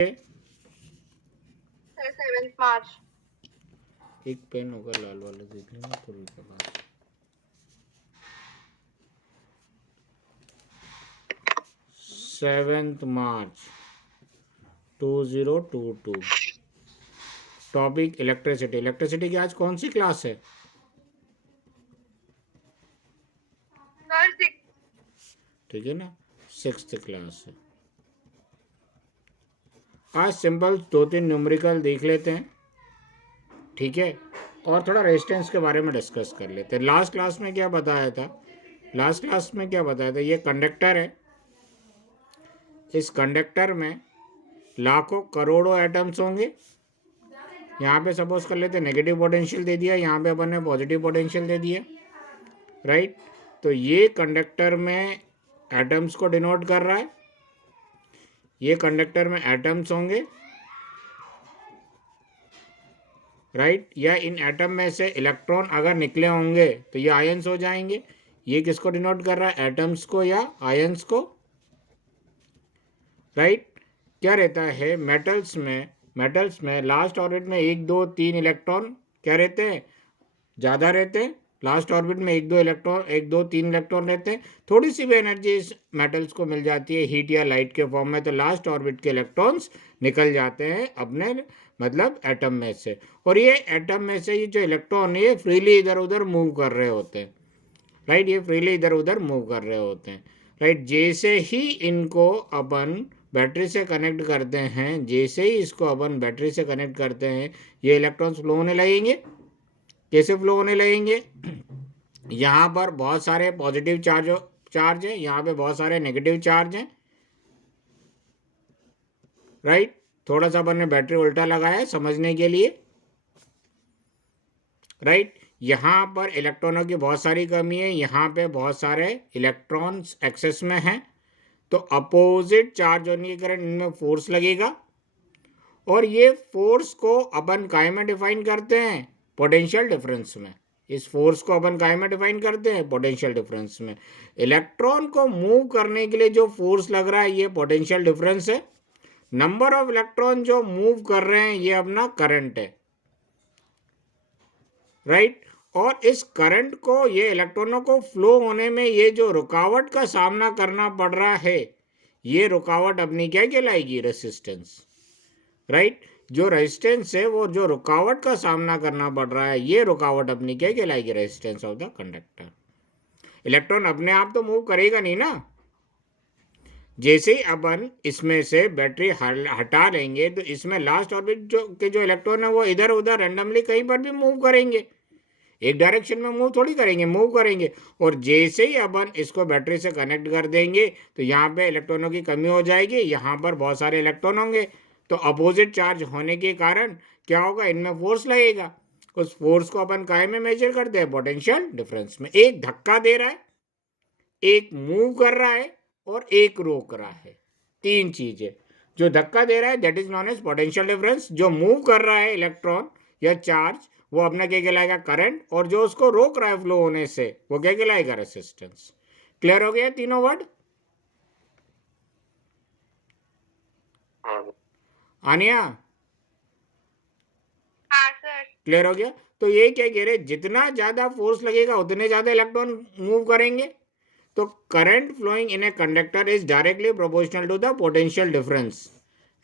Sir 7 मार्च। एक pen होगा लाल वाला, देख लेना पूरी के पास। Seventh March 2022। Topic electricity. Electricity की आज कौन सी क्लास है? सर 6। ठीक है ना, 6th क्लास है। आज सिंपल 2-3 न्यूमेरिकल देख लेते हैं, ठीक है, और थोड़ा रेजिस्टेंस के बारे में डिस्कस कर लेते हैं। लास्ट क्लास में क्या बताया था? लास्ट क्लास में क्या बताया था? ये कंडक्टर है, इस कंडक्टर में लाखों करोड़ों एटम्स होंगे। यहाँ पे सपोज कर लेते नेगेटिव पोटेंशियल दे दिया, यहाँ पे अपन ने पॉजिटिव पोटेंशियल दे दिया, राइट। तो ये कंडक्टर में एटम्स को डिनोट कर रहा है। ये कंडक्टर में एटम्स होंगे, राइट, या इन एटम में से इलेक्ट्रॉन अगर निकले होंगे तो ये आयंस हो जाएंगे। ये किसको डिनोट कर रहा है? एटम्स को या आयंस को, राइट। क्या रहता है मेटल्स में? मेटल्स में लास्ट ऑर्बिट में 1 2 3 इलेक्ट्रॉन क्या रहते हैं? ज़्यादा रहते हैं। लास्ट ऑर्बिट में 1 2 3 इलेक्ट्रॉन रहते हैं। थोड़ी सी भी एनर्जी इस मेटल्स को मिल जाती है हीट या लाइट के फॉर्म में, तो लास्ट ऑर्बिट के इलेक्ट्रॉन्स निकल जाते हैं अपने मतलब एटम में से। और ये एटम में से ये जो इलेक्ट्रॉन है ये फ्रीली इधर उधर मूव कर रहे होते हैं, राइट। ये फ्रीली इधर उधर मूव कर रहे होते हैं, राइट। जैसे ही इनको अपन बैटरी से कनेक्ट करते हैं, जैसे ही इसको अपन बैटरी से कनेक्ट करते हैं, ये इलेक्ट्रॉन्स फ्लो होने लगेंगे। कैसे फ्लो होने लगेंगे? यहाँ पर बहुत सारे पॉजिटिव चार्ज है, यहाँ पे बहुत सारे नेगेटिव चार्ज हैं, राइट। थोड़ा सा अपन ने बैटरी उल्टा लगाया है समझने के लिए, राइट। यहाँ पर इलेक्ट्रॉनों की बहुत सारी कमी है, यहाँ पे बहुत सारे इलेक्ट्रॉन्स एक्सेस में हैं, तो अपोजिट चार्ज होने के कारण इनमें फोर्स लगेगा। और ये फोर्स को अपन काय में डिफाइन करते हैं? पोटेंशियल डिफरेंस में। इस फोर्स को अपन काय में डिफाइन करते हैं? पोटेंशियल डिफरेंस में। इलेक्ट्रॉन को मूव करने के लिए जो फोर्स लग रहा है ये पोटेंशियल डिफरेंस है। नंबर ऑफ इलेक्ट्रॉन जो मूव कर रहे हैं ये अपना करंट है, राइट। और इस करंट को, ये इलेक्ट्रॉनों को फ्लो होने में ये जो रुकावट का सामना करना पड़ रहा है, ये रुकावट अपनी क्या कहलाएगी? Resistance, right. जो रेजिस्टेंस है वो जो रुकावट का सामना करना पड़ रहा है, ये रुकावट अपनी क्या कहलाएगी? Resistance of the conductor. Electron अपने आप तो मूव करेगा नहीं ना। जैसे ही अपन इसमें से बैटरी हटा लेंगे तो इसमें लास्ट ऑर्बिट जो इलेक्ट्रॉन है वो इधर उधर रैंडमली कहीं पर भी मूव करेंगे, एक डायरेक्शन में मूव थोड़ी करेंगे, मूव करेंगे। और जैसे ही अपन इसको बैटरी से कनेक्ट कर देंगे तो यहाँ पे इलेक्ट्रॉनों की कमी हो जाएगी, यहाँ पर बहुत सारे इलेक्ट्रॉन होंगे, तो अपोजिट चार्ज होने के कारण क्या होगा? इनमें फोर्स लगेगा। उस फोर्स को अपन काय में मेजर करते हैं? पोटेंशियल डिफरेंस में। एक धक्का दे रहा है, एक मूव कर रहा है और एक रोक रहा है, 3 चीजें। जो धक्का दे रहा है that is known as potential difference, जो मूव कर रहा है इलेक्ट्रॉन या चार्ज वो अपना क्या कहलाएगा? करंट, और जो उसको रोक रहा है फ्लो होने से वो क्या कहलाएगा? रेसिस्टेंस। क्लियर हो गया तीनों वर्ड? आनिया हाँ सर। क्लियर हो गया? तो ये क्या कह रहे, जितना ज्यादा फोर्स लगेगा उतने ज्यादा इलेक्ट्रॉन मूव करेंगे। तो current flowing in a conductor is directly proportional to the potential difference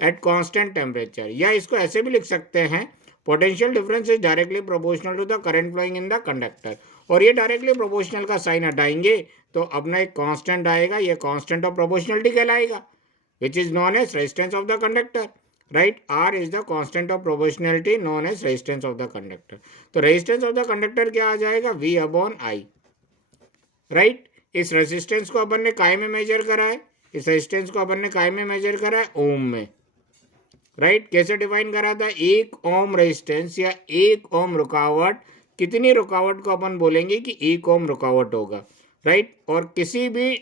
at constant temperature. या इसको ऐसे भी लिख सकते हैं, potential difference is directly proportional to the current flowing in the conductor. और ये डायरेक्टली प्रोपोर्शनल का साइन हटाएंगे तो अपना एक कांस्टेंट आएगा, ये कांस्टेंट ऑफ प्रोपोर्शनलिटी कहलाएगा, which is known as resistance of the conductor, right. R is the constant of proportionality known as resistance of the conductor. तो resistance of the conductor क्या आ जाएगा? V upon I, right. इस resistance को अपन ने काय में major करा है? इस रेजिस्टेंस को अपन ने काय में मेजर करा है? ओम में, राइट। कैसे डिफाइन करा था? 1 ओम रेजिस्टेंस या 1 ओम रुकावट, कितनी रुकावट को अपन बोलेंगे कि 1 ओम रुकावट होगा, राइट। और किसी भी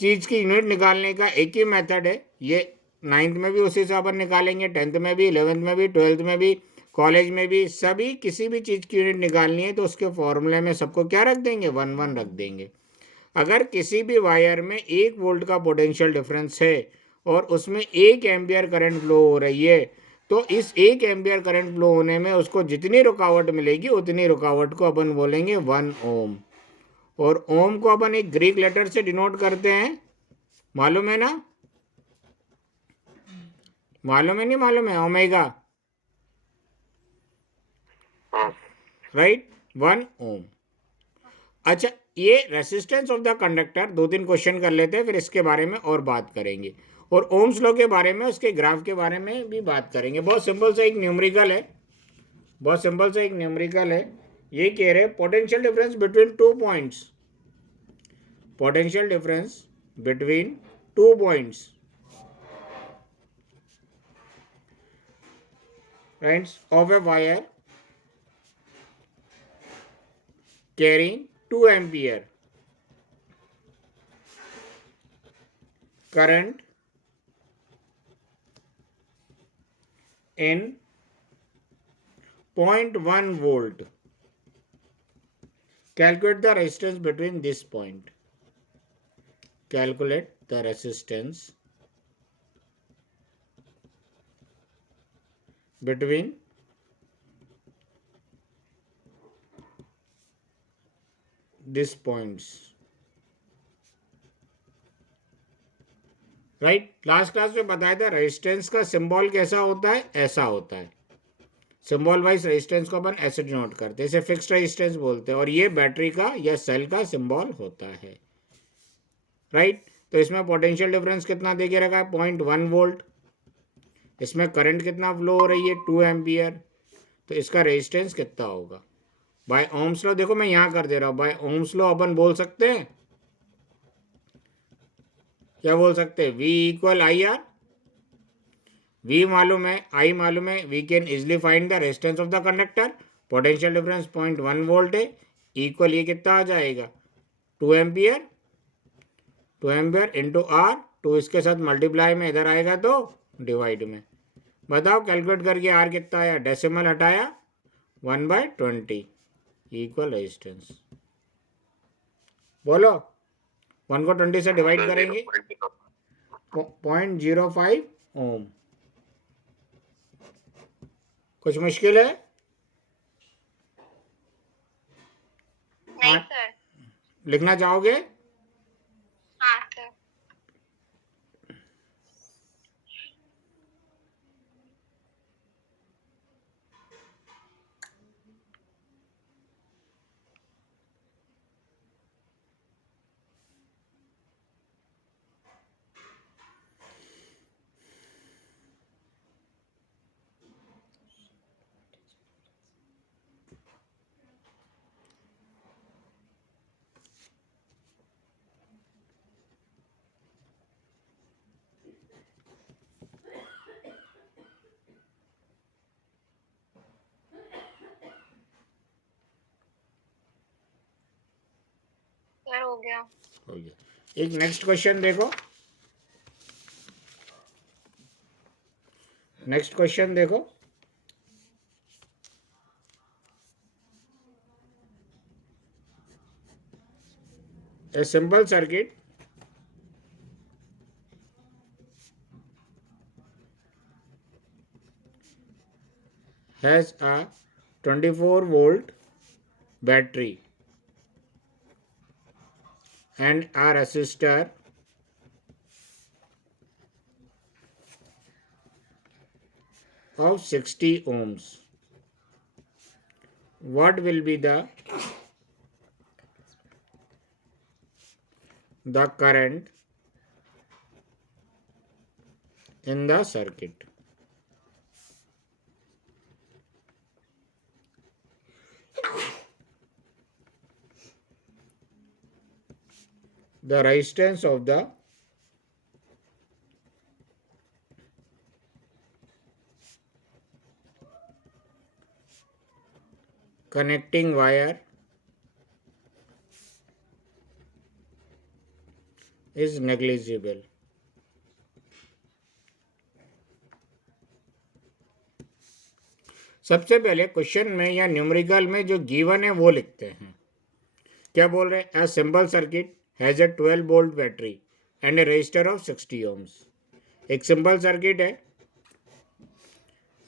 चीज की यूनिट निकालने का एक ही मेथड है, ये 9th में भी उसी से अपन निकालेंगे, 10th में भी, 11th में भी, 12th में भी, कॉलेज में भी, सभी किसी भी चीज़ की यूनिट निकालनी है तो उसके फॉर्मूले में सबको क्या रख देंगे? 1 1 रख देंगे। अगर किसी भी वायर में 1 वोल्ट का पोटेंशियल डिफरेंस है और उसमें 1 एम्पियर करंट फ्लो हो रही है, तो इस 1 एम्पियर करंट फ्लो होने में उसको जितनी रुकावट मिलेगी उतनी रुकावट को अपन बोलेंगे 1 ओम। और ओम को अपन एक ग्रीक लेटर से डिनोट करते हैं, मालूम है ना? मालूम है नहीं मालूम है? ओमेगा, राइट, 1 ओम। अच्छा, ये resistance of the conductor 2-3 question कर लेते हैं, फिर इसके बारे में और बात करेंगे, और ओम्स लॉ के बारे में, उसके ग्राफ के बारे में भी बात करेंगे। बहुत सिंपल सा एक न्यूमेरिकल है, बहुत सिंपल सा एक न्यूमेरिकल है। ये कह रहे potential difference between 2 points, potential difference between 2 points, friends, of a wire carrying 2 ampere current in 0.1 volt. Calculate the resistance between this point. Calculate the resistance between these points. Right, last class में बताया था resistance का symbol कैसा होता है, ऐसा होता है। सिंबल वाइज रेजिस्टेंस को अपन ऐसे डिनोट करते हैं, इसे फिक्स्ड रेजिस्टेंस बोलते हैं, और ये बैटरी का या सेल का सिंबल होता है, राइट। तो इसमें पोटेंशियल डिफरेंस कितना दे के रखा है, 0.1 वोल्ट। इसमें करंट कितना फ्लो हो रही है, 2 एम्पियर। तो इसका रेजिस्टेंस कितना होगा बाय ओम्स लॉ? देखो मैं यहाँ कर दे रहा हूँ, बाय ओम्स लॉ अपन बोल सकते हैं, क्या बोल सकते हैं, V equal I R. V मालूम है, I मालूम है, we can easily find the resistance of the conductor. Potential difference 0.1 volt है, इक्वल ये कितना आ जाएगा, 2 एम्पियर। 2 एम्पियर इंटू आर, 2 इसके साथ मल्टीप्लाई में इधर आएगा तो डिवाइड में। बताओ कैलकुलेट करके आर कितना आया, डेसिमल हटाया 1/20 इक्वल रेजिस्टेंस। बोलो, 1 को 20 से डिवाइड करेंगे, 0.05 ओम। कुछ मुश्किल है? नहीं सर। लिखना चाहोगे? हाँ सर। सर हो गया। हो गया। एक नेक्स्ट क्वेश्चन देखो, नेक्स्ट क्वेश्चन देखो। A simple circuit has a 24-volt battery and a resistor of 60 ohms. What will be the current in the circuit? The resistance of the connecting wire is negligible. सबसे पहले question में या numerical में जो given है वो लिखते हैं। क्या बोल रहे हैं, a simple circuit has a 12 volt battery and a resistor of 60 ohms. एक सिंपल सर्किट है,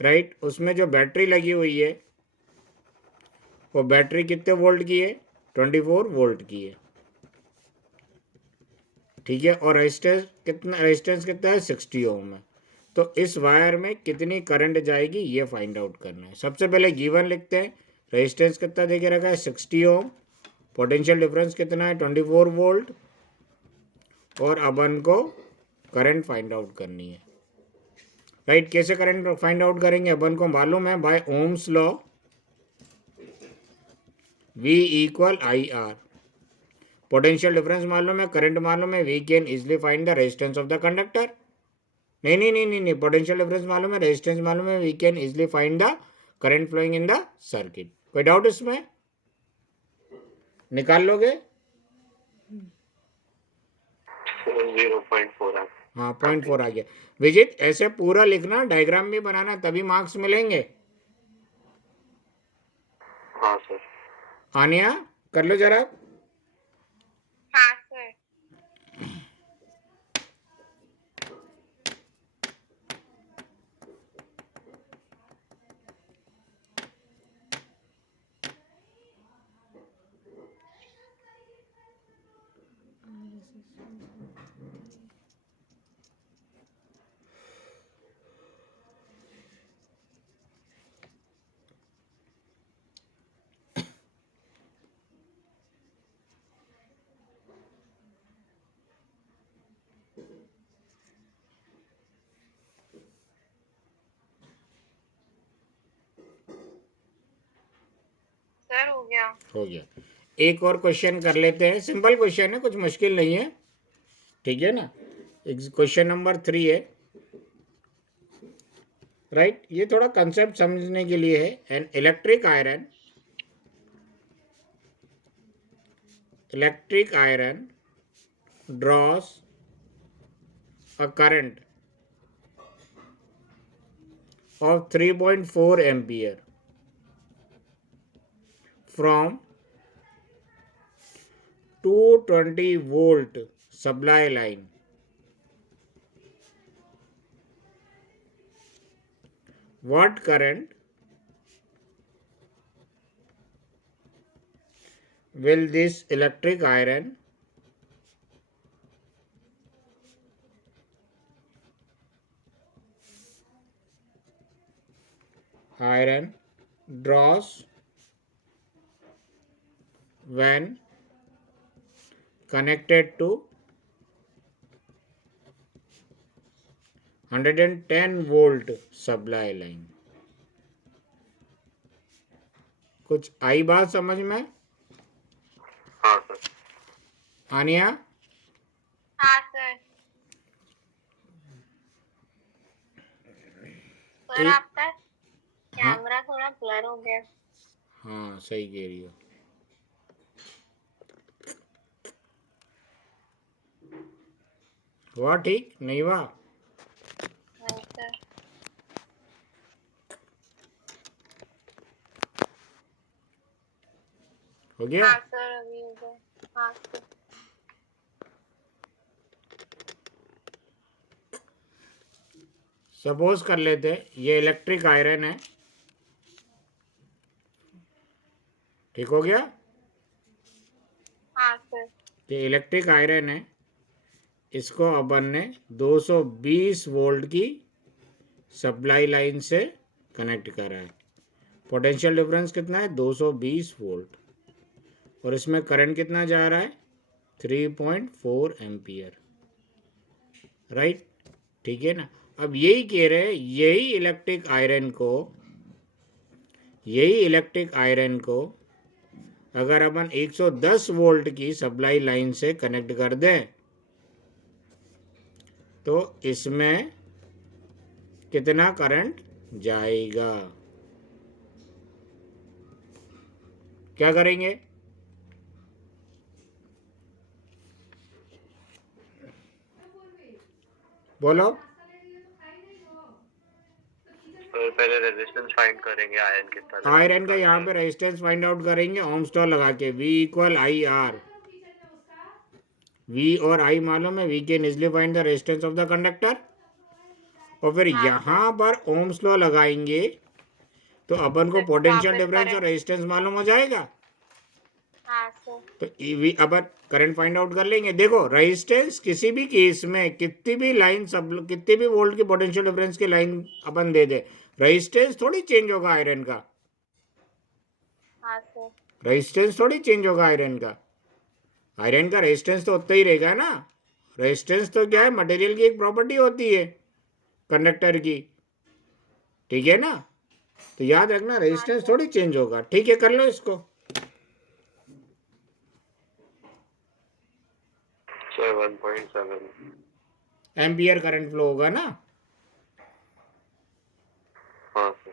राइट। उसमें जो बैटरी लगी हुई है वो बैटरी कितने वोल्ट की है? 24 वोल्ट की है, ठीक है। और रेजिस्टेंस कितना है? 60 ओम है। तो इस वायर में कितनी करंट जाएगी ये फाइंड आउट करना है। सबसे पहले गिवन लिखते हैं। रेजिस्टेंस कितना दे के रखा है? 60 ओम। पोटेंशियल डिफरेंस कितना है? 24 वोल्ट। और अपन को करंट फाइंड आउट करनी है, राइट। कैसे करंट फाइंड आउट करेंगे? अपन को मालूम है by Ohm's law V equal I R. Potential difference मालूम है, करंट मालूम है, we can easily find the resistance of the conductor. नहीं नहीं नहीं नहीं नहीं, पोटेंशियल डिफरेंस मालूम है, रेजिस्टेंस मालूम है, we can easily find the current flowing in the circuit. कोई डाउट इसमें? निकाल लोगे? 0.4 है। हाँ, 0.4 आ गया। विजित, ऐसे पूरा लिखना, डायग्राम भी बनाना, तभी मार्क्स मिलेंगे। हाँ सर। आनिया, कर लो जरा। हाँ सर। सर हो गया। हो गया। एक और क्वेश्चन कर लेते हैं, सिंपल क्वेश्चन है, कुछ मुश्किल नहीं है, ठीक है ना। क्वेश्चन नंबर 3 है, राइट। ये थोड़ा कंसेप्ट समझने के लिए है। An electric iron draws a current of 3.4 ampere from 220 volt supply line. What current will this electric iron draws when connected to 110 volt supply line? कुछ आई बात समझ में? हाँ सर। आनिया, हाँ सर। सर एक- आपका कैमरा थोड़ा ब्लर हो गया। हाँ सही कह रही हो। हुआ ठीक? नहीं हुआ? नहीं सर। हो गया? हाँ सर अभी हो गया। हाँ सर। सपोज कर लेते हैं ये इलेक्ट्रिक आयरन है, ठीक हो गया। हाँ सर। ये इलेक्ट्रिक आयरन है, इसको अपन ने 220 वोल्ट की सप्लाई लाइन से कनेक्ट करा है। पोटेंशियल डिफरेंस कितना है? 220 वोल्ट। और इसमें करंट कितना जा रहा है? 3.4 एम्पियर, राइट, ठीक है ना। अब यही कह रहे हैं, यही इलेक्ट्रिक आयरन को अगर अपन 110 वोल्ट की सप्लाई लाइन से कनेक्ट कर दें तो इसमें कितना करंट जाएगा? क्या करेंगे? बोलो। तो पहले रेजिस्टेंस फाइंड करेंगे आयरन कितना। आयरन का यहाँ पे रेजिस्टेंस फाइंड आउट करेंगे ओम्स लॉ लगा के। V equal I R. V और I मालूम है, we can easily find the resistance of the conductor. और फिर हाँ, यहाँ पर ओम्स लॉ लगाएंगे तो अपन को सर, पोटेंशियल वापस डिफरेंस और करंट। रेजिस्टेंस मालूम हो जाएगा। हाँ सर। तो ईवी अपन करंट फाइंड आउट कर लेंगे। देखो रेजिस्टेंस किसी भी केस में कितनी भी लाइन सब कितनी भी वोल्ट की पोटेंशियल डिफरेंस की लाइन अपन दे दे, रेजिस्टेंस थोड़ी चेंज होगा आयरन का। हाँ सर। रेजिस्टेंस थोड़ी चेंज होगा आयरन का। आयरन का रेजिस्टेंस तो उतना ही रहेगा ना। रेजिस्टेंस तो क्या है, मटेरियल की एक प्रॉपर्टी होती है कंडक्टर की, ठीक है ना। तो याद रखना हाँ रेजिस्टेंस सर। थोड़ी चेंज होगा। ठीक है, कर लो इसको। सर 1.7। एम्पियर करंट फ्लो होगा ना। हाँ सर।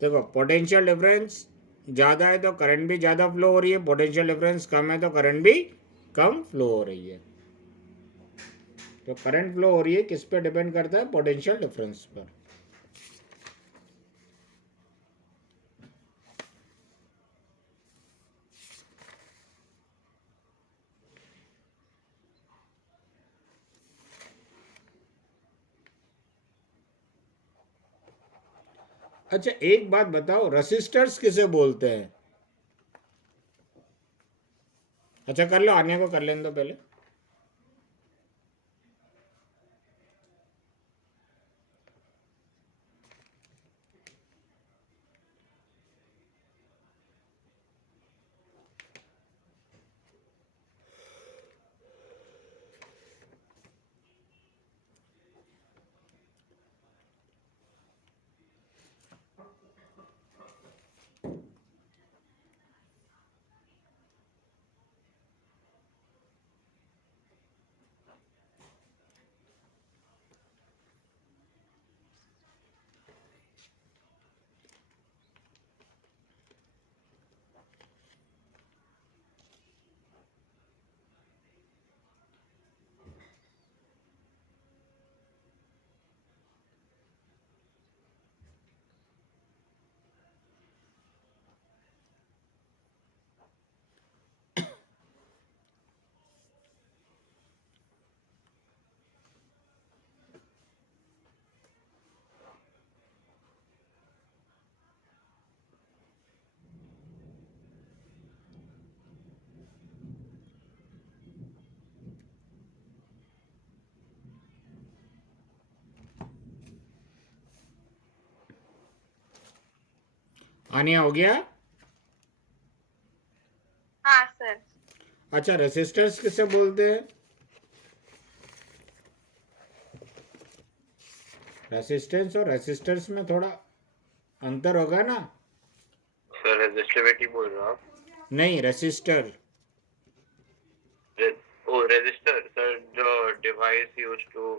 देखो पोटेंशियल डिफरेंस ज़्यादा है तो करंट भी ज़्यादा फ्लो हो रही है, पोटेंशियल डिफरेंस कम है तो करंट भी कम फ्लो हो रही है। तो करंट फ्लो हो रही है किस पे डिपेंड करता है, पोटेंशियल डिफरेंस पर। अच्छा एक बात बताओ, रेसिस्टर्स किसे बोलते हैं? अच्छा कर लो, आने को कर लेने दो पहले। आनिया हो गया। हाँ सर। अच्छा रेसिस्टर्स किसे बोलते हैं? रेसिस्टेंस और रेसिस्टर्स में थोड़ा अंतर होगा ना। सर रेजिस्टिविटी बोल रहे हो आप? नहीं, रेसिस्टर। ओ रेजिस्टर सर, जो device use to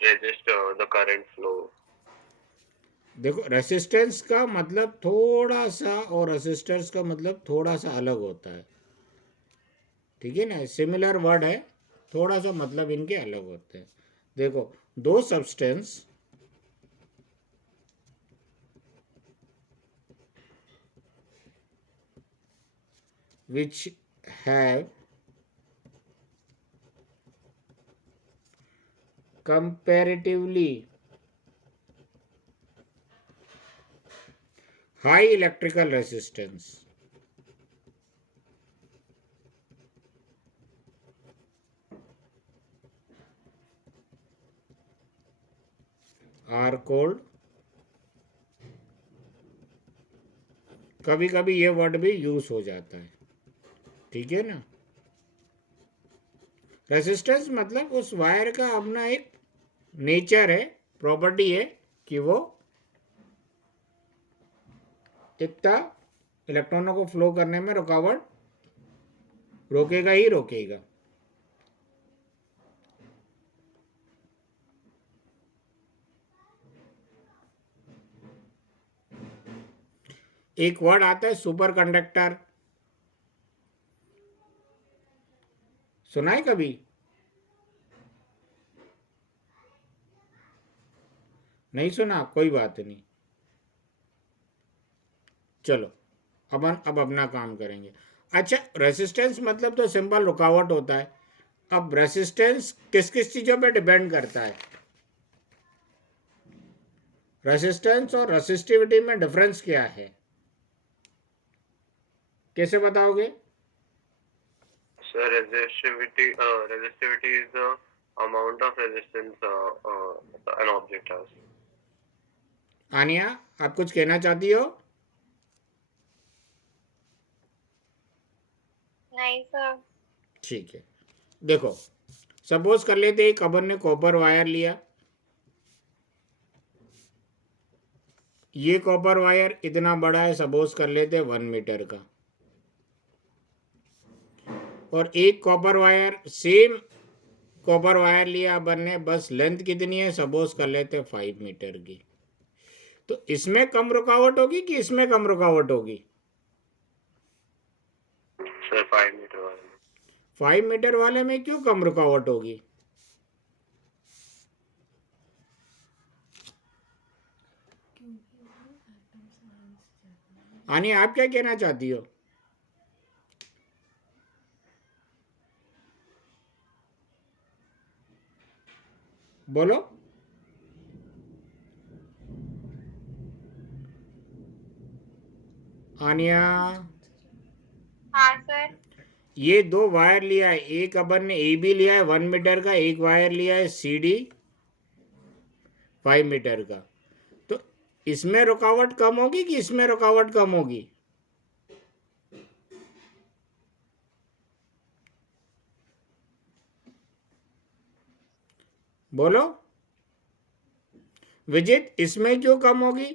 register the current flow. देखो रेसिस्टेंस का मतलब थोड़ा सा और रेसिस्टर्स का मतलब थोड़ा सा अलग होता है, ठीक है ना। सिमिलर वर्ड है, थोड़ा सा मतलब इनके अलग होते हैं। देखो दो substance which have comparatively high electrical resistance are called, कभी कभी ये वर्ड भी यूज हो जाता है, ठीक है ना। रेसिस्टेंस मतलब उस वायर का अपना एक नेचर है, प्रॉपर्टी है कि वो इतना इलेक्ट्रॉनों को फ्लो करने में रुकावट रोकेगा ही रोकेगा। एक वर्ड आता है सुपर कंडक्टर, सुना है कभी? नहीं सुना, कोई बात नहीं। चलो अब अपना काम करेंगे। अच्छा, रेसिस्टेंस मतलब तो सिंपल रुकावट होता है। अब रेसिस्टेंस किस किस चीज़ों पे डिपेंड करता है? रेसिस्टेंस और रेसिस्टिविटी में डिफरेंस क्या है, कैसे बताओगे? So resistivity is the amount of resistance an object has. आनिया, आप कुछ कहना चाहती हो? नहीं सर। ठीक है, देखो सपोज कर लेते एक अपन ने कॉपर वायर लिया। ये कॉपर वायर इतना बड़ा है, सपोज कर लेते 1 मीटर का, और एक copper wire same copper wire लिया अपन ने, बस लेंथ कितनी है, सपोज कर लेते 5 मीटर की। तो इसमें कम रुकावट होगी कि इसमें कम रुकावट होगी? सर 5 मीटर वाले में। 5 मीटर वाले में क्यों कम रुकावट होगी? आनी, आप क्या कहना चाहती हो? बोलो। आनिया, हाँ सर। ये 2 वायर लिया है, एक अपन ने ए बी लिया है 1 मीटर का, एक वायर लिया है सी डी 5 मीटर का। तो इसमें रुकावट कम होगी कि इसमें रुकावट कम होगी? बोलो विजित, इसमें क्यों कम होगी?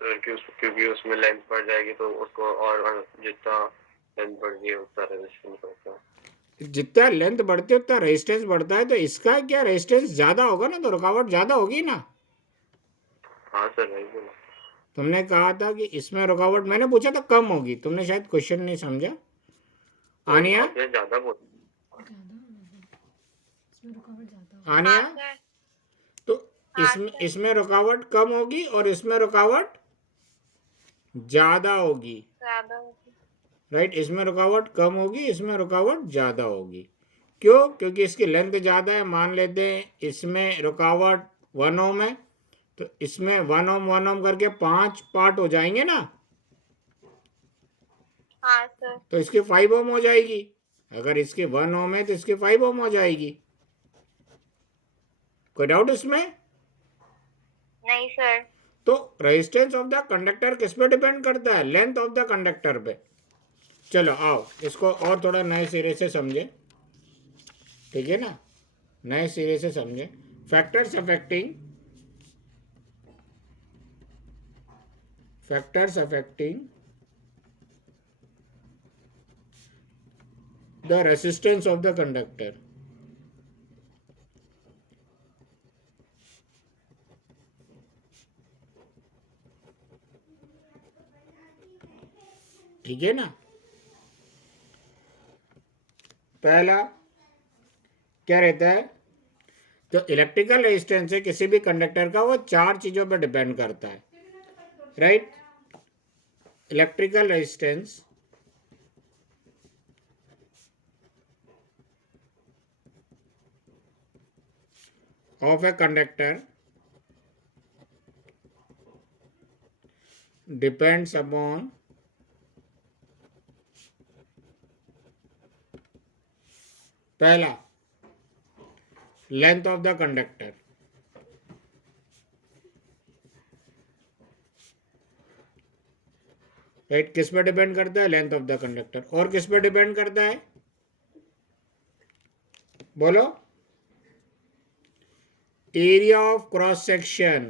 सर क्योंकि उसमें लेंथ बढ़ जाएगी, तो उसको और जितना लेंथ बढ़ती है उतना रेजिस्टेंस बढ़ता है। जितना लेंथ बढ़ती है उतना रेजिस्टेंस बढ़ता है, तो इसका क्या रेजिस्टेंस ज्यादा होगा ना, तो रुकावट ज्यादा होगी ना। हाँ सर, वही बोला। तुमने कहा था कि इसमें रुकावट, मैंने पूछा था कम होगी, तुमने शायद क्वेश्चन नहीं समझा। आनिया, आपने ज्यादा बोल आनिया, हाँ सर। तो हाँ इसमें सर। इसमें रुकावट कम होगी और इसमें रुकावट ज्यादा होगी, ज्यादा होगी। राइट? इसमें रुकावट कम होगी, इसमें रुकावट ज्यादा होगी। क्यों? क्योंकि इसकी लेंथ ज्यादा है। मान लेते हैं इसमें रुकावट 1 ओम है, तो इसमें 1 ओम करके 5 पार्ट हो जाएंगे ना, हाँ सर। तो इसकी 5 ओम हो जाएगी। अगर इसकी 1 ओम है तो इसकी 5 ओम हो जाएगी। कोई डाउट इसमें? नहीं सर। तो रेजिस्टेंस ऑफ द कंडक्टर किस पे डिपेंड करता है? लेंथ ऑफ द कंडक्टर पे। चलो आओ इसको और थोड़ा नए सिरे से समझे, ठीक है ना, नए सिरे से समझे। Factors affecting the resistance of the conductor. ठीक है ना? पहला क्या रहता है? तो इलेक्ट्रिकल रेजिस्टेंस है किसी भी कंडक्टर का, वो 4 चीजों पर डिपेंड करता है, right? Electrical resistance of a conductor depends upon पहला length of the conductor, right? किस पे डिपेंड करता है? Length of the conductor. और किस पे डिपेंड करता है? बोलो। Area of cross section.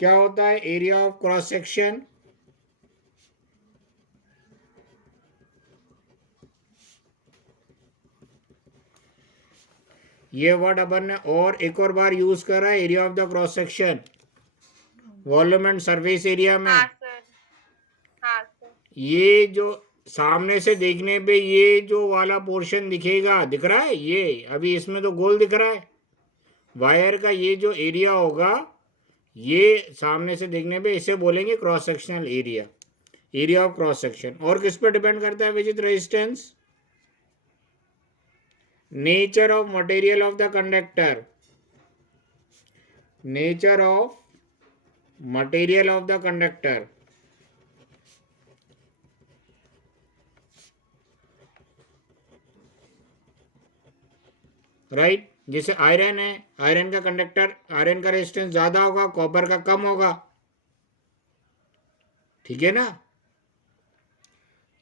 क्या होता है एरिया ऑफ क्रॉस सेक्शन? ये वर्ड अपन ने और एक और बार यूज करा है, area of the cross section, volume and surface area में। हाँ सर। हाँ सर। ये जो सामने से देखने पे ये जो वाला पोर्शन दिखेगा, दिख रहा है ये, अभी इसमें तो गोल दिख रहा है। वायर का ये जो एरिया होगा ये सामने से देखने पे इसे बोलेंगे cross sectional area, area of cross section. और किस पे डिपेंड करता है visit resistance? Nature of material of the conductor, nature of material of the conductor. Right, जैसे आयरन है, आयरन का कंडक्टर, आयरन का रेजिस्टेंस ज्यादा होगा, कॉपर का कम होगा, ठीक है ना।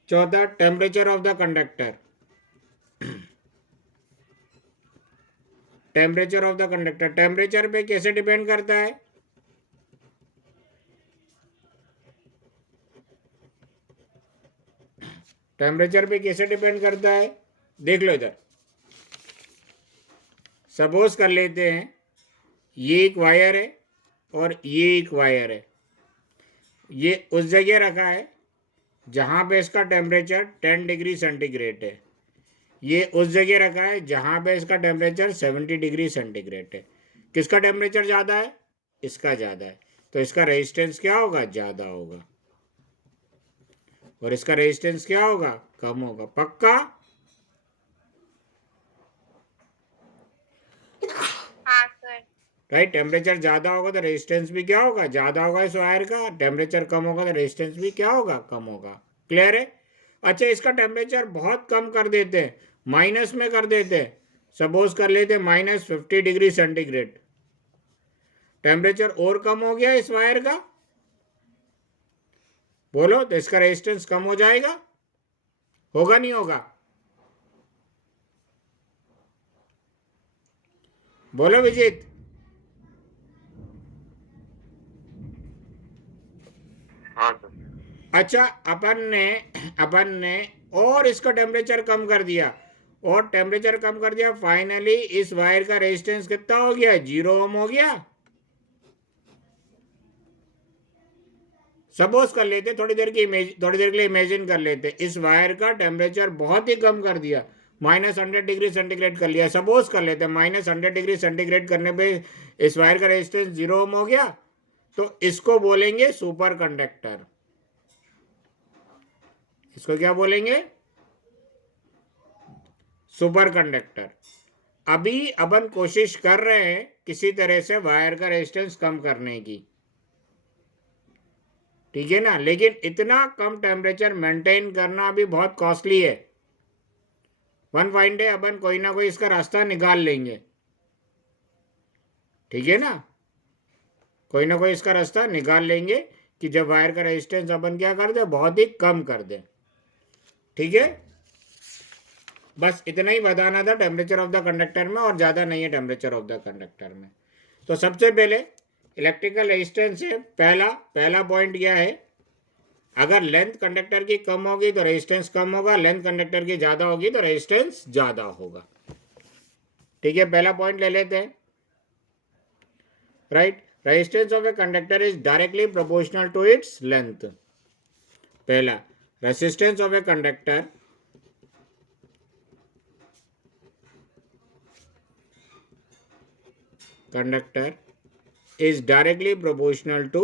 चौथा, temperature of the conductor, temperature of the conductor, temperature पे कैसे डिपेंड करता है? टेम्परेचर पे कैसे डिपेंड करता है? देख लो इधर, सपोज कर लेते हैं ये एक वायर है और ये एक वायर है, ये उस जगह रखा है जहाँ पे इसका टेम्परेचर 10 डिग्री सेंटीग्रेड है, ये उस जगह रखा है जहाँ पे इसका टेम्परेचर 70 डिग्री सेंटीग्रेड है। किसका टेम्परेचर ज़्यादा है? इसका ज़्यादा है, तो इसका रेजिस्टेंस क्या होगा? ज़्यादा होगा। और इसका रेजिस्टेंस क्या होगा? कम होगा। पक्का? हाँ सर। राइट, टेम्परेचर ज़्यादा होगा तो रेजिस्टेंस भी क्या होगा? ज़्यादा होगा इस वायर का। टेम्परेचर कम होगा तो रेजिस्टेंस भी क्या होगा? कम होगा। क्लियर है? अच्छा, इसका टेम्परेचर बहुत कम कर देते हैं, माइनस में कर देते हैं, सपोज कर लेते हैं -50 डिग्री सेंटीग्रेड। टेम्परेचर और कम हो गया इस वायर का, बोलो, तो इसका रेजिस्टेंस कम हो जाएगा, होगा नहीं होगा? बोलो विजित। हाँ सर। अच्छा, अपन ने और इसका टेम्परेचर कम कर दिया, और टेम्परेचर कम कर दिया, फाइनली इस वायर का रेजिस्टेंस कितना हो गया? 0 ओम हो गया। सपोज कर लेते, थोड़ी देर के लिए इमेजिन कर लेते, इस वायर का टेम्परेचर बहुत ही कम कर दिया, -100 डिग्री सेंटीग्रेड कर लिया। सपोज कर लेते -100 डिग्री सेंटीग्रेड करने पे इस वायर का रेजिस्टेंस 0 ओम हो गया, तो इसको बोलेंगे सुपर कंडक्टर। इसको क्या बोलेंगे? Super conductor. अभी अपन कोशिश कर रहे हैं किसी तरह से वायर का रेजिस्टेंस कम करने की, ठीक है ना, लेकिन इतना कम टेम्परेचर मेंटेन करना अभी बहुत कॉस्टली है। वन फाइन डे अपन कोई ना कोई इसका रास्ता निकाल लेंगे, ठीक है ना, कोई ना कोई इसका रास्ता निकाल लेंगे कि जब वायर का रेजिस्टेंस अपन क्या कर दे? बहुत ही कम कर दे, ठीक है। बस इतना ही बताना था टेम्परेचर ऑफ द कंडक्टर में, और ज़्यादा नहीं है टेम्परेचर ऑफ द कंडक्टर में। तो सबसे पहले इलेक्ट्रिकल रेजिस्टेंस से पहला पॉइंट क्या है? अगर लेंथ कंडक्टर की कम होगी तो रेजिस्टेंस कम होगा, लेंथ कंडक्टर की ज़्यादा होगी तो रेजिस्टेंस ज़्यादा होगा, ठीक है। पहला पॉइंट ले लेते हैं। Right, resistance of a conductor is directly proportional to its length. पहला, resistance of a conductor is directly proportional to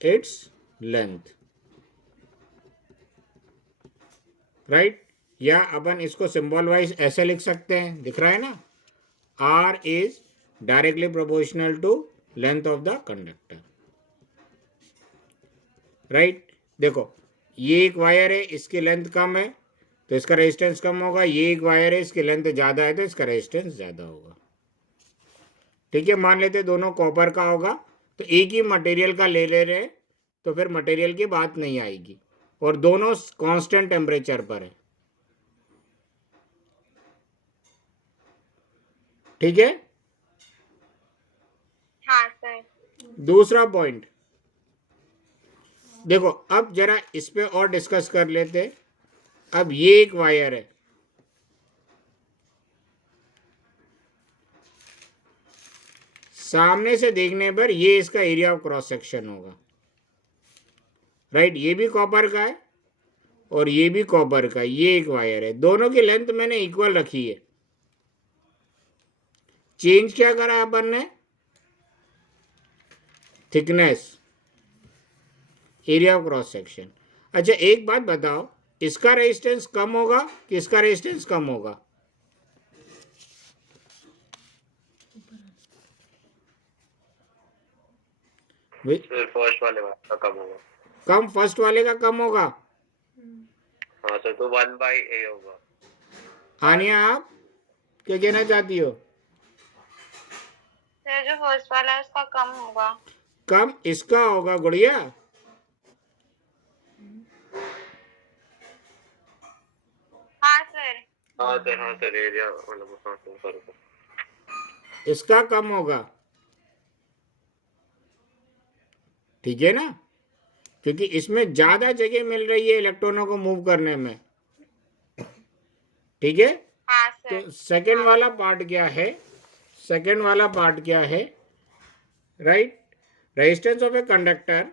its length, right. या अपन इसको सिंबल वाइज ऐसे लिख सकते हैं, दिख रहा है ना, R is directly proportional to length of the conductor, right. देखो, ये एक वायर है, इसकी लेंथ कम है तो इसका रेजिस्टेंस कम होगा, ये एक वायर है, इसकी लेंथ ज़्यादा है तो इसका रेजिस्टेंस ज़्यादा होगा, ठीक है। मान लेते दोनों कॉपर का होगा, तो एक ही मटेरियल का ले ले रहे तो फिर मटेरियल की बात नहीं आएगी, और दोनों कांस्टेंट टेम्परेचर पर है, ठीक है। हाँ सर। दूसरा पॉइंट देखो, अब जरा इस पे और डिस्कस कर लेते। अब ये एक वायर है, सामने से देखने पर ये इसका एरिया ऑफ क्रॉस सेक्शन होगा, राइट। ये भी कॉपर का है और ये भी कॉपर का, ये एक वायर है, दोनों की लेंथ मैंने इक्वल रखी है। चेंज क्या करा अपन ने? Thickness, area of cross section. अच्छा एक बात बताओ, इसका रेजिस्टेंस कम होगा कि इसका रेजिस्टेंस कम होगा? सर फर्स्ट वाले का कम होगा। कम, फर्स्ट वाले का कम होगा। हाँ सर, तो 1/a होगा। आनिया आप क्या कहना चाहती हो? सर जो फर्स्ट वाला है उसका कम होगा। कम इसका होगा गुड़िया। हाँ सर। हाँ सर एरिया मतलब हाँ सर इसका कम होगा, ठीक है ना, क्योंकि इसमें ज्यादा जगह मिल रही है इलेक्ट्रॉनों को मूव करने में, ठीक है। हाँ सर। तो सेकंड वाला पार्ट क्या है? सेकंड वाला पार्ट क्या है? Right, resistance of a conductor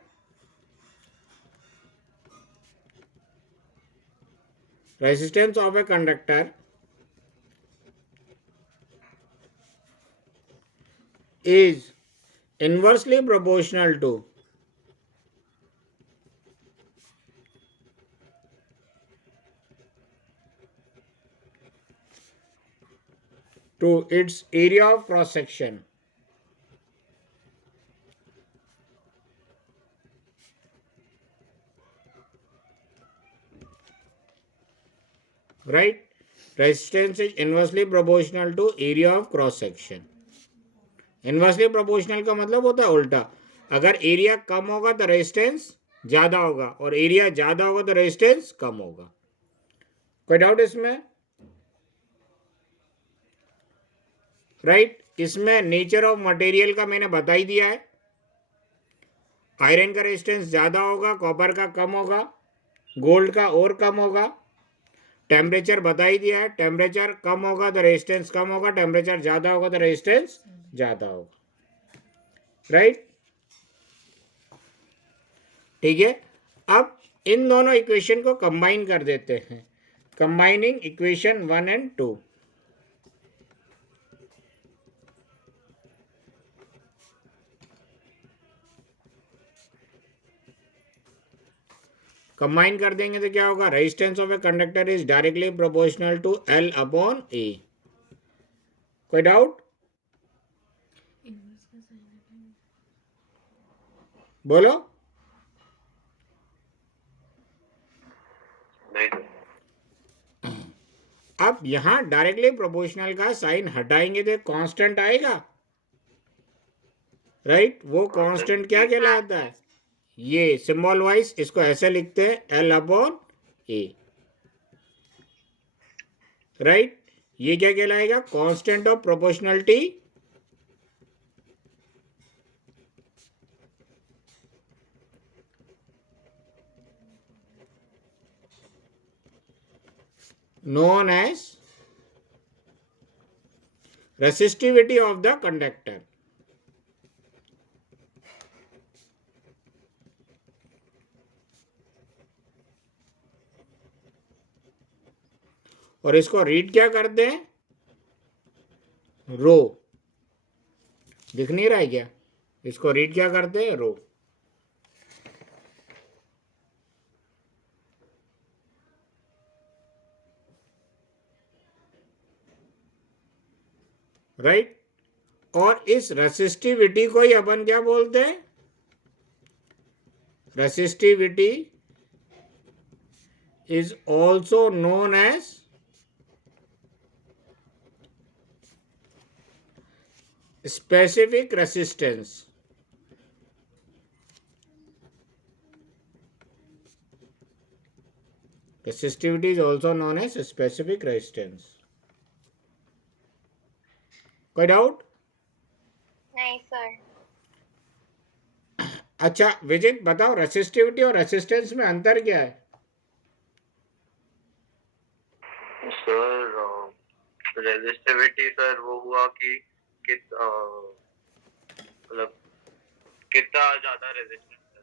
resistance of a conductor is inversely proportional to its area of cross section. Right, resistance is inversely proportional to area of cross section. Inversely proportional का मतलब होता है उल्टा, अगर area कम होगा तो resistance ज्यादा होगा और एरिया ज्यादा होगा तो रेजिस्टेंस कम होगा। कोई डाउट इसमें? राइट, इसमें नेचर ऑफ मटेरियल का मैंने बता ही दिया है। आयरन का रेजिस्टेंस ज्यादा होगा, कॉपर का कम होगा, गोल्ड का और कम होगा। टेम्परेचर बता ही दिया है, टेम्परेचर कम होगा तो रेजिस्टेंस कम होगा, टेम्परेचर ज्यादा होगा तो रेजिस्टेंस ज्यादा होगा। राइट, ठीक है। अब इन दोनों इक्वेशन को कंबाइन कर देते हैं, कंबाइनिंग इक्वेशन 1 and 2। कंबाइन कर देंगे तो क्या होगा? Resistance of a conductor is directly proportional to L upon A। कोई डाउट? बोलो। नहीं तो अब यहां डायरेक्टली प्रोपोर्शनल का साइन हटाएंगे तो कांस्टेंट आएगा, राइट। वो कांस्टेंट क्या कहलाता है? ये सिंबल वाइज इसको ऐसे लिखते हैं L अपॉन A, राइट। ये क्या कहलाएगा? Constant of proportionality known as resistivity of the conductor। और इसको रीड क्या करते हैं? रो। दिख नहीं रहा है क्या? इसको रीड क्या करते हैं? रो। राइट, और इस रेसिस्टिविटी को ही अपन क्या बोलते हैं? Resistivity is also known as specific resistance। Resistivity is also known as specific resistance। कोई डाउट? नहीं सर। अच्छा विजित बताओ, रेसिस्टिविटी और रेसिस्टेंस में अंतर क्या है? सर रेजिस्टिविटी सर वो हुआ कि मतलब कितना ज्यादा रेजिस्टेंस है।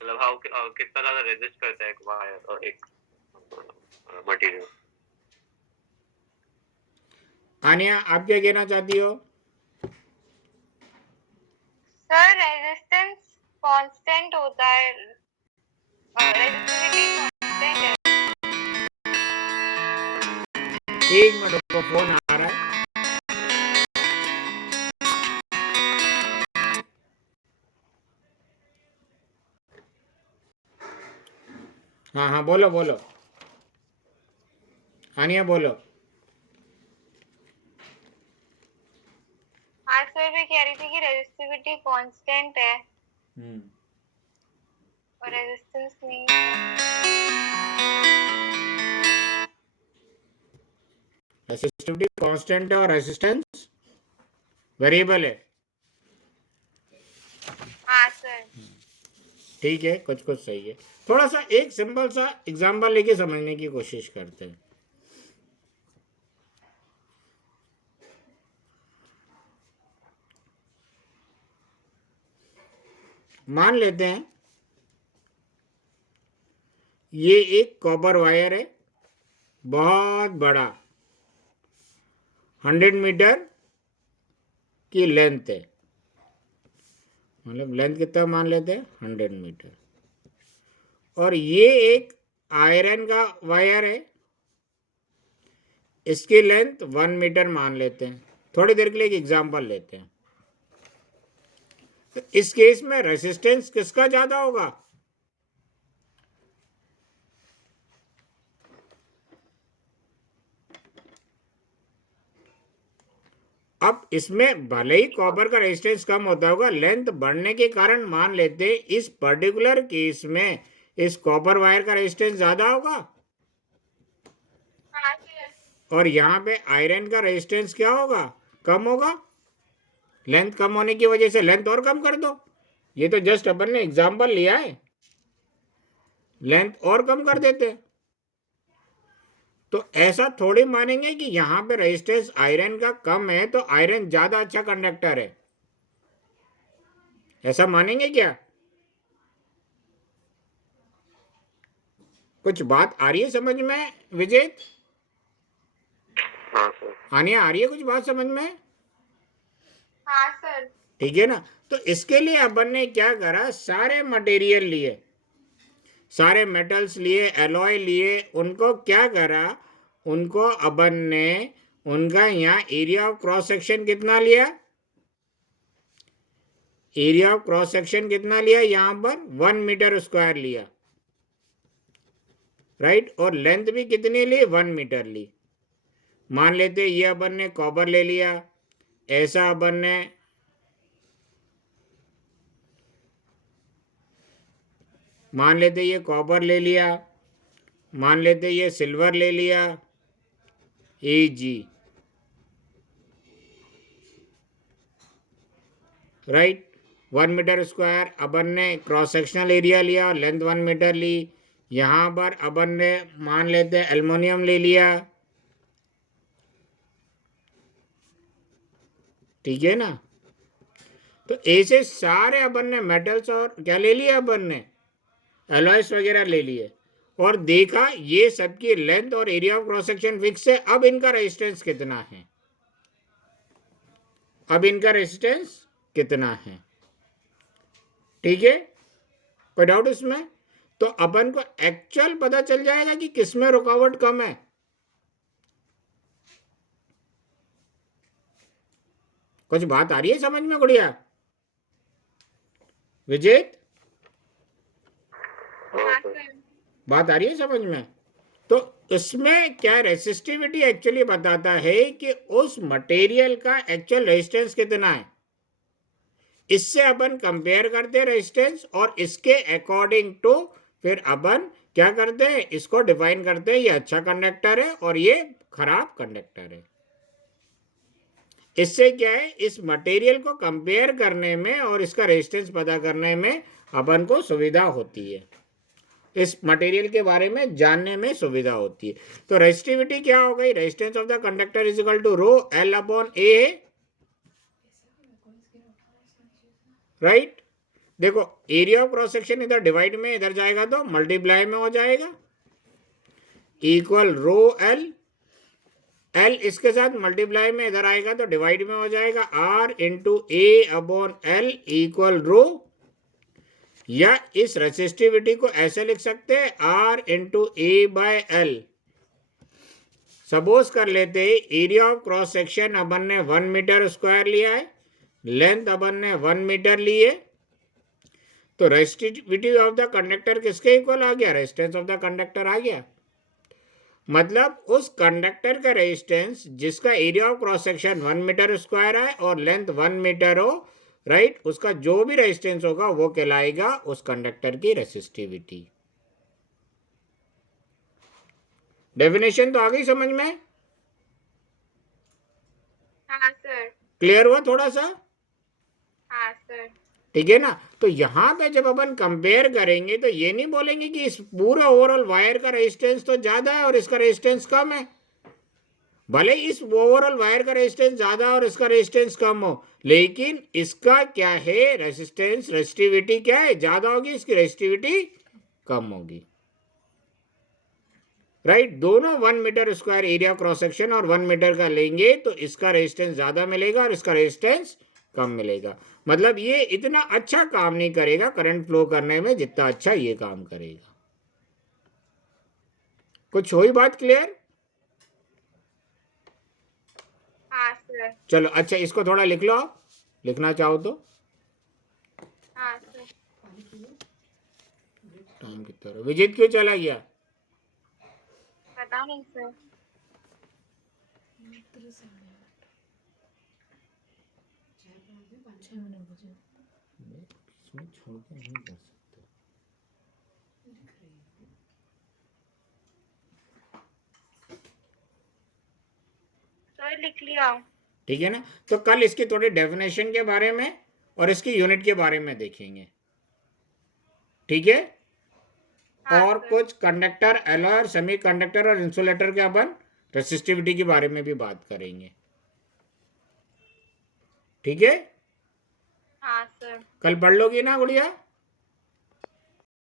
मतलब हाउ कितना ज्यादा रेजिस्ट करता है एक वायर और एक मटेरियल। आनिया, आप क्या कहना चाहती हो? सर रेजिस्टेंस कांस्टेंट होता है, रेजिस्टिविटी कांस्टेंट है। एक मिनट रुको, फोन आ रहा है। हाँ हाँ, बोलो बोलो, आनिया बोलो। हाँ सर, मैं कह रही थी कि रेजिस्टिविटी कांस्टेंट है और रेजिस्टेंस नहीं है। रेसिस्टिविटी कांस्टेंट है और रेसिस्टेंस वेरिएबल है। हाँ सर। ठीक है, कुछ कुछ सही है। थोड़ा सा एक सिंपल सा एग्जांपल लेके समझने की कोशिश करते हैं। मान लेते हैं ये एक कॉपर वायर है, बहुत बड़ा, 100 मीटर की लेंथ है। मतलब लेंथ कितना मान लेते हैं? 100 मीटर। और ये एक आयरन का वायर है, इसकी लेंथ 1 मीटर मान लेते हैं। थोड़ी देर के लिए एक एग्जांपल लेते हैं। तो इस केस में रेजिस्टेंस किसका ज्यादा होगा? अब इसमें भले ही कॉपर का रेजिस्टेंस कम होता होगा, लेंथ बढ़ने के कारण मान लेते हैं इस पर्टिकुलर केस में इस कॉपर वायर का रेजिस्टेंस ज्यादा होगा। हाँ सर। और यहाँ पे आयरन का रेजिस्टेंस क्या होगा? कम होगा। लेंथ कम होने की वजह से लेंथ और कम कर दो। ये तो जस्ट अपन ने एग्जांपल लिया है, लेंथ और कम कर देते। तो ऐसा थोड़ी मानेंगे कि यहाँ पे रेजिस्टेंस आयरन का कम है तो आयरन ज्यादा अच्छा कंडक्टर है, ऐसा मानेंगे क्या? कुछ बात आ रही है समझ में विजय? हाँ सर। आनिया, आ रही है कुछ बात समझ में? हाँ सर। ठीक है ना। तो इसके लिए अपन ने क्या करा, सारे मटेरियल लिए, सारे मेटल्स लिए, एलॉय लिए, उनको क्या करा, उनको अपन ने उनका यहाँ एरिया ऑफ क्रॉस सेक्शन कितना लिया? एरिया ऑफ क्रॉस सेक्शन कितना लिया? यहाँ पर 1 मीटर स्क्वायर लिया, राइट। और लेंथ भी कितनी ली? 1 मीटर ली। मान लेते ये अपन ने कॉपर ले लिया, ऐसा अपन ने मान लेते ये कॉपर ले लिया, मान लेते ये सिल्वर ले लिया, Ag, राइट। 1 मीटर स्क्वायर अपन ने क्रॉस सेक्शनल एरिया लिया और लेंथ 1 मीटर ली। यहाँ पर अपन ने मान लेते एल्युमिनियम ले लिया, ठीक है ना। तो ऐसे सारे अपन ने मेटल्स और क्या ले लिया, अपन ने एलॉयस वगैरह ले लिए और देखा ये सबकी लेंथ और area of cross section fix है। अब इनका रेजिस्टेंस कितना है? अब इनका रेजिस्टेंस कितना है? ठीक है, कोई डाउट इसमें? तो अपन को एक्चुअल पता चल जाएगा कि किसमें रुकावट कम है। कुछ बात आ रही है समझ में गुड़िया? विजय, हाँ सर। बात आ रही है समझ में? तो इसमें क्या रेसिस्टिविटी एक्चुअली बताता है कि उस मटेरियल का एक्चुअल रेजिस्टेंस कितना है। इससे अपन कंपेयर करते हैं रेजिस्टेंस और इसके अकॉर्डिंग टू फिर अपन क्या करते हैं, इसको डिफाइन करते हैं ये अच्छा कंडक्टर है और ये खराब कंडक्टर है। इससे क्या है, इस मटेरियल को कंपेयर करने में और इसका रेजिस्टेंस पता करने में अपन को सुविधा होती है, इस मटेरियल के बारे में जानने में सुविधा होती है। तो रेजिस्टिविटी क्या हो गई? Resistance of the conductor is equal to rho L upon A, right. देखो एरिया ऑफ क्रॉस सेक्शन इधर डिवाइड में इधर जाएगा तो मल्टीप्लाई में हो जाएगा, इक्वल रो एल, एल इसके साथ मल्टीप्लाई में इधर आएगा तो डिवाइड में हो जाएगा, R into A upon L equal rho, या इस रेसिस्टिविटी को ऐसे लिख सकते हैं R into A by L. Suppose कर लेते हैं एरिया ऑफ क्रॉस सेक्शन अपन ने 1 मीटर स्क्वायर लिया है, लेंथ अपन ने 1 मीटर ली है, तो रेसिस्टिविटी ऑफ द कंडक्टर किसके इक्वल आ गया, रेजिस्टेंस ऑफ द कंडक्टर आ गया। मतलब उस कंडक्टर का रेजिस्टेंस जिसका area of cross section 1 metre square है और लेंथ 1 मीटर हो, राइट, उसका जो भी रेजिस्टेंस होगा वो कहलाएगा उस कंडक्टर की रेसिस्टिविटी। डेफिनेशन तो आ गई समझ में? हाँ सर। क्लियर हुआ थोड़ा सा? हाँ सर। ठीक है ना। तो यहां पे जब अपन कंपेयर करेंगे तो ये नहीं बोलेंगे कि इस पूरे ओवरऑल वायर का रेजिस्टेंस तो ज्यादा है और इसका रेजिस्टेंस कम है। भले इस ओवरऑल वायर का रेजिस्टेंस ज्यादा और इसका रेजिस्टेंस कम हो, लेकिन इसका क्या है, रेजिस्टेंस, रेजिस्टिविटी क्या है, ज्यादा होगी, इसकी रेजिस्टिविटी कम होगी, राइट। दोनों 1 metre square area cross section और 1 मीटर का लेंगे तो इसका रेजिस्टेंस ज्यादा मिलेगा और इसका रेजिस्टेंस कम मिलेगा। मतलब ये इतना अच्छा काम नहीं करेगा करंट फ्लो करने में जितना अच्छा ये काम करेगा। कुछ हुई बात क्लियर? हाँ सर। चलो अच्छा इसको थोड़ा लिख लो, लिखना चाहो तो। हाँ सर। टाइम कितना रहा? विजित क्यों चला गया? पता नहीं सर। इसमें छोड़ के नहीं कर सकते। सर लिख लिया। ठीक है ना। तो कल इसकी थोड़ी डेफिनेशन के बारे में और इसकी यूनिट के बारे में देखेंगे, ठीक है। हाँ और सर। कुछ कंडक्टर, एलॉय, सेमी कंडक्टर और इंसुलेटर के अपन रेसिस्टिविटी के बारे में भी बात करेंगे, ठीक है। हाँ सर। कल पढ़ लोगी ना गुड़िया?